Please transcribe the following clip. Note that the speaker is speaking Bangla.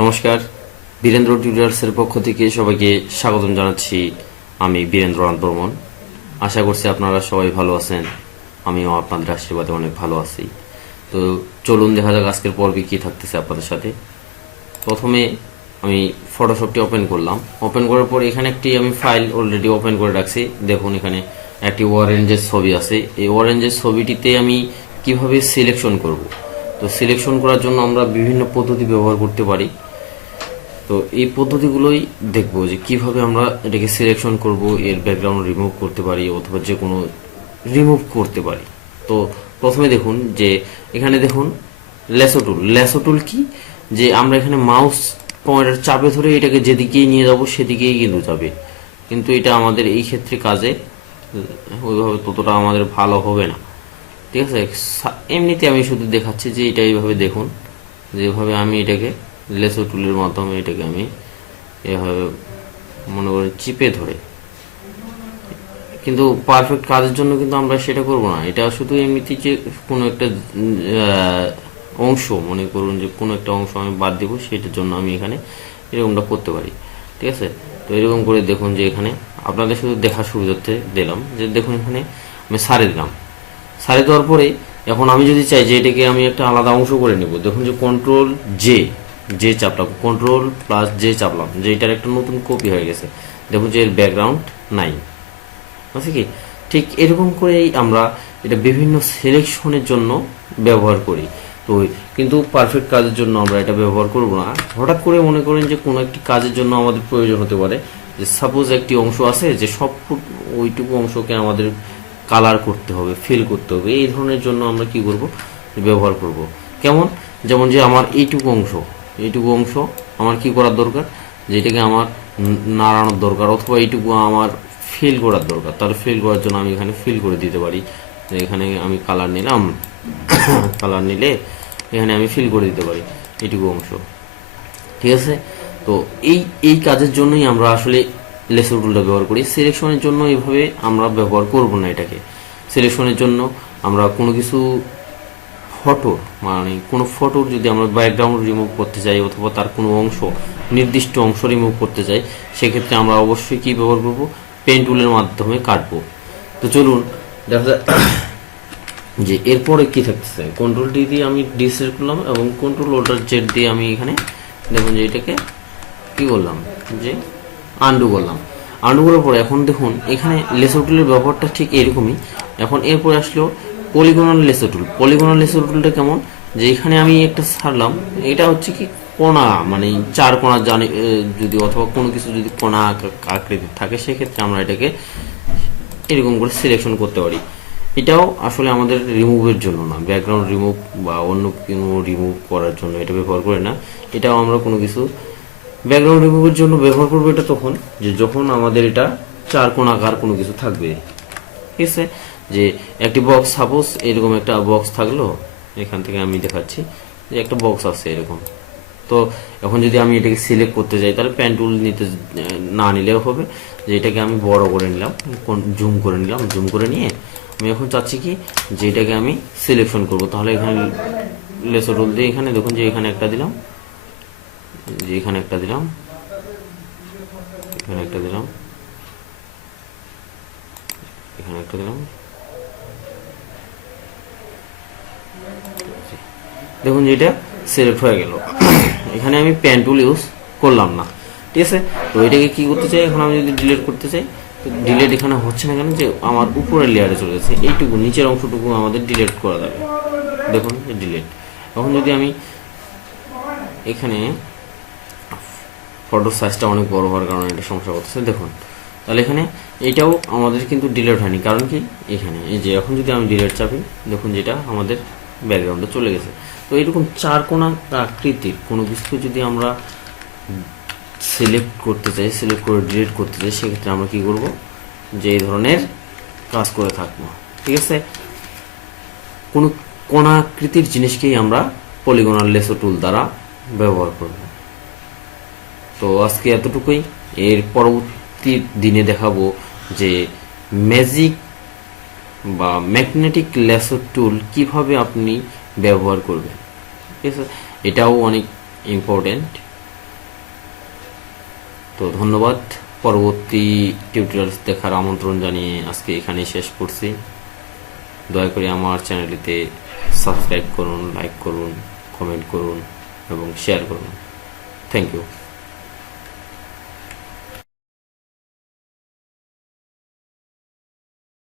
নমস্কার, বীরেন্দ্র টিউটোরিয়ালসের পক্ষ থেকে সবাইকে স্বাগতম জানাচ্ছি। আমি বীরেন্দ্রনাথ বর্মন। আশা করছি আপনারা সবাই ভালো আছেন। আমিও আপনাদের আশীর্বাদে অনেক ভালো আছি। তো চলুন দেখা যাক আজকের পর্বে কি থাকতেছে আপনাদের সাথে। প্রথমে আমি ফটোশপটি ওপেন করলাম। ওপেন করার পর এখানে একটি আমি ফাইল অলরেডি ওপেন করে রাখছি। দেখুন এখানে একটি অরেঞ্জের ছবি আছে। এই অরেঞ্জের ছবিটিতে আমি কিভাবে সিলেকশন করব। তো সিলেকশন করার জন্য আমরা বিভিন্ন পদ্ধতি ব্যবহার করতে পারি। তো এই পদ্ধতিগুলোই দেখব যে কিভাবে আমরা এটাকে সিলেকশন করব, এর ব্যাকগ্রাউন্ড রিমুভ করতে পারি অথবা যে কোনো রিমুভ করতে পারি। তো প্রথমে দেখুন যে এখানে দেখুন ল্যাসো টুল কি, যে আমরা এখানে মাউস পয়েন্টার চাপে ধরে এটাকে যেদিকেই নিয়ে যাব সেদিকেই কিন্তু যাবে, কিন্তু এটা আমাদের এই ক্ষেত্রে কাজে ওইভাবে ততটা আমাদের ভালো হবে না। ঠিক আছে, এমনিতে আমি শুধু দেখাচ্ছি যে এটা এইভাবে দেখুন, যেভাবে আমি এটাকে লেসো টুলের মাধ্যমে এটাকে আমি এভাবে মনে করি চিপে ধরে, কিন্তু পারফেক্ট কাজের জন্য কিন্তু আমরা সেটা করব না। এটা শুধু এমনিতে যে কোনো একটা অংশ, মনে করুন যে কোনো একটা অংশ আমি বাদ দেবো, সেটার জন্য আমি এখানে এরকমটা করতে পারি। ঠিক আছে, তো এরকম করে দেখুন যে এখানে আপনাদের শুধু দেখার সুবিধার্থে দিলাম যে দেখুন এখানে আমি সারে দিলাম। সারে দেওয়ার পরে এখন আমি যদি চাই যে এটাকে আমি একটা আলাদা অংশ করে নেব, দেখুন যে কন্ট্রোল জে চাপলাম, কন্ট্রোল প্লাস জে চাপলাম, যে এটার একটা নতুন কপি হয়ে গেছে। দেখুন যে এর ব্যাকগ্রাউন্ড নাই আছে কি। ঠিক এরকম করেই আমরা এটা বিভিন্ন সিলেকশনের জন্য ব্যবহার করি। তো কিন্তু পারফেক্ট কাজের জন্য আমরা এটা ব্যবহার করব না। হঠাৎ করে মনে করেন যে কোনো একটি কাজের জন্য আমাদের প্রয়োজন হতে পারে, যে সাপোজ একটি অংশ আছে যে সব ওইটুকু অংশকে আমাদের কালার করতে হবে, ফিল করতে হবে, এই ধরনের জন্য আমরা কি করব, ব্যবহার করব। কেমন, যেমন যে আমার এইটুকু অংশ আমার কি করার দরকার, যেটাকে আমার নাড়ানোর দরকার, অথবা এইটুকু আমার ফিল করার দরকার। তাহলে ফিল করার জন্য আমি এখানে ফিল করে দিতে পারি। এখানে আমি কালার নিলাম, কালার নিলে এখানে আমি ফিল করে দিতে পারি এইটুকু অংশ। ঠিক আছে, তো এই কাজের জন্যই আমরা আসলে লেসো টুলটা ব্যবহার করি। সিলেকশনের জন্য এইভাবে আমরা ব্যবহার করব না এটাকে। সিলেকশনের জন্য আমরা কোনো কিছু কোনো ফটোর যদি আমরা ব্যাকগ্রাউন্ড রিমুভ করতে চাই অথবা তার কোনো নির্দিষ্ট অংশ রিমুভ করতে চাই, সেক্ষেত্রে আমরা অবশ্যই কি ব্যবহার করব, পেন টুলের মাধ্যমে কাটবো। তো চলুন দেখা যায় যে এরপরে কি থাকতেছে। কন্ট্রোল ডি দিয়ে আমি ডিসেট করলাম এবং কন্ট্রোল অল্টার জেড দিয়ে আমি এখানে দেখুন যে এটাকে কি করলাম, যে আন্ডু করলাম। আন্ডু করার পরে এখন দেখুন এখানে লেসো টুলের ব্যবহারটা ঠিক এরকমই। এখন এরপরে আসলো পলিগনাল লেসো টুল। পলিগনাল লেসো টুলটা কেমন, যে এখানে আমি একটা ছাড়লাম, এটা হচ্ছে কি কোণা, মানে চার কোণা জানি যদি, অথবা কোনো কিছু যদি কোণা আকৃতির থাকে, সেক্ষেত্রে আমরা এটাকে এরকম করে সিলেকশন করতে পারি। এটাও আসলে আমাদের রিমুভের জন্য না, ব্যাকগ্রাউন্ড রিমুভ বা অন্য কোনো রিমুভ করার জন্য এটা ব্যবহার করে না। এটাও আমরা কোনো কিছু ব্যাকগ্রাউন্ড রিমুভের জন্য ব্যবহার করবো এটা তখন, যে যখন আমাদের এটা চার কোণাকার কোনো কিছু থাকবে। ঠিক আছে, যে একটি বক্স, সাপোজ এরকম একটা বক্স থাকলো, এখান থেকে আমি দেখাচ্ছি যে একটা বক্স আছে এরকম। তো এখন যদি আমি এটাকে সিলেক্ট করতে চাই, তাহলে পেন টুল নিতে না নিলেও হবে, যে এটাকে আমি বড় করে নিলাম, জুম করে নিলাম, জুম করে নিয়ে আমি এখন চাচ্ছি কি যে এটাকে আমি সিলেকশন করব। তাহলে এখানে লেসো টুল দিয়ে এখানে দেখুন যে এখানে একটা দিলাম, যে এখানে একটা দিলাম, এখানে একটা দিলাম, এখানে একটা দিলাম। দেখুন যে এটা সিলেক্ট হয়ে গেল। এখানে আমি পেন টুল ইউজ করলাম না। ঠিক আছে, তো এটাকে কি করতে চাই, এখন আমি যদি ডিলিট করতে চাই, তো ডিলিট এখানে হচ্ছে না কেন, যে আমার উপরের লেয়ারে চলে গেছে, এইটুকু নিচের অংশটুকু আমাদের ডিলিট করা যাবে। দেখুন ডিলিট। এখন যদি আমি এখানে ফটোর সাইজটা অনেক বড় হওয়ার কারণে এটা সমস্যা করতেছে, দেখুন তাহলে এখানে এটাও আমাদের কিন্তু ডিলিট হয়নি, কারণ কি এখানে এই যে এখন যদি আমি ডিলিট চাপি, দেখুন যেটা আমাদের ব্যাকগ্রাউন্ডে চলে গেছে। তো এরকম চার কোণা আকৃতির কোনো কিছু যদি আমরা সিলেক্ট করতে চাই, সিলেক্ট করে ডিলিট করতে চাই, সেক্ষেত্রে আমরা কি করব, যে এই ধরনের কাজ করে থাকবো। ঠিক আছে, কোনো কোণা আকৃতির জিনিসকেই আমরা পলিগনাল লেসো টুল দ্বারা ব্যবহার করব। তো আজকে এতটুকুই। এর পরবর্তী দিনে দেখাবো যে ম্যাজিক বা ম্যাগনেটিক লেসো টুল কিভাবে আপনি ব্যবহার করবেন। ঠিক আছে, এটাও অনেক ইম্পর্টেন্ট। তো ধন্যবাদ। পরবর্তী টিউটোরিয়ালস দেখার আমন্ত্রণ জানিয়ে আজকে এখানেই শেষ করছি। দয়া করে আমার চ্যানেলটিতে সাবস্ক্রাইব করুন, লাইক করুন, কমেন্ট করুন এবং শেয়ার করুন। Thank you.